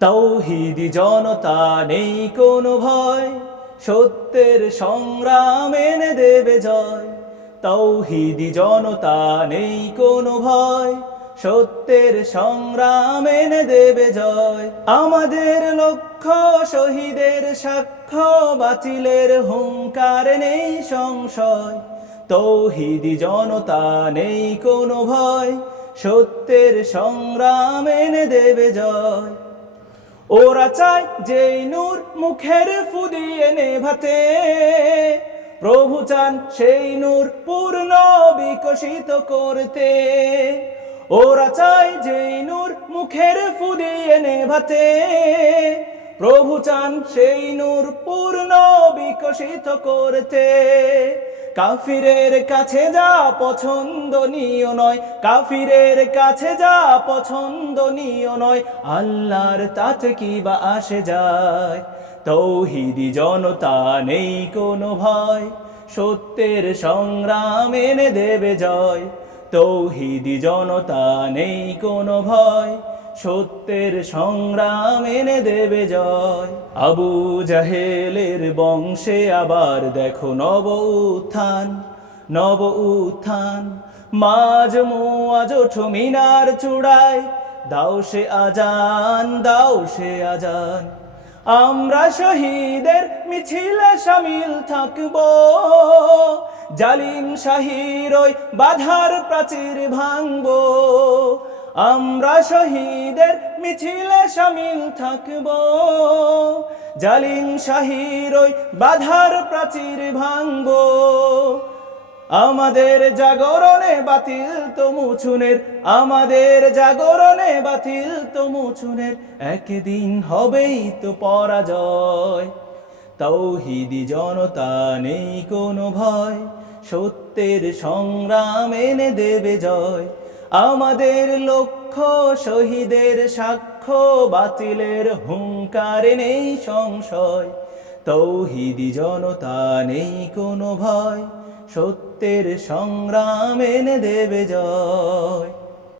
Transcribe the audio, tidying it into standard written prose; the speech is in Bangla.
তাওহীদি জনতা নেই কোনো ভয়, সত্যের সংগ্রাম এনে দেবে জয়। তাওহীদি জনতা নেই কোনো ভয়, সত্যের সংগ্রাম এনে দেবে জয়। আমাদের লক্ষ্য শহীদের সাক্ষ্য, বাতিলের হুঙ্কার নেই সংশয়। তাওহীদি জনতা নেই কোনো ভয়, সত্যের সংগ্রাম এনে দেবে জয়। ওরা চায় যেই নূর মুখের ফু দিয়ে নেভাতে, প্রভু চান সেই নূর পূর্ণ বিকশিত করতে। ওরা চায় যেই নূর মুখের ফু দিয়ে নেভাতে, প্রভু চান সেই নূর পূর্ণ বিকশিত করতে। কাফিরের কাছে যা পছন্দনীয় নয়, কাফিরের কাছে যা পছন্দনীয় নয়, আল্লাহর তাতে কি বা আসে যায়। তাওহীদি জনতা নেই কোনো ভয়, সত্যের সংগ্রাম এনে দেবে জয়। তাওহীদি জনতা নেই কোনো ভয়, সত্যের সংগ্রাম এনে দেবে জয়। আবু জাহেলের বংশে আবার দেখো নব উত্থান, নব উত্থান। মাজমুআ জোঠো মিনার চূড়ায়, দাও সে আজান, দাও সে আজান। আমরা শহীদের মিছিলে শামিল থাকবো, জালিম শাহীর ওই বাধার প্রাচীর ভাঙবো। আমরা শহীদের মিছিলে শামিল থাকবো, জালিম শাহীর ওই বাধার প্রাচীর ভাঙবো। আমাদের জাগরণে বাতিল তো মুছুনের, আমাদের জাগরণে বাতিল তো মুছুনের, একদিন হবেই তো পরাজয়। তাওহীদি জনতা নেই কোনো ভয়, সত্যের সংগ্রাম এনে দেবে জয়। আমাদের লক্ষ্য শহীদের সাক্ষ্য, বাতিলের হুঙ্কার নেই সংশয়। তাওহীদি জনতা নেই কোনো ভয়, সত্যের সংগ্রাম এনে দেবে জয়।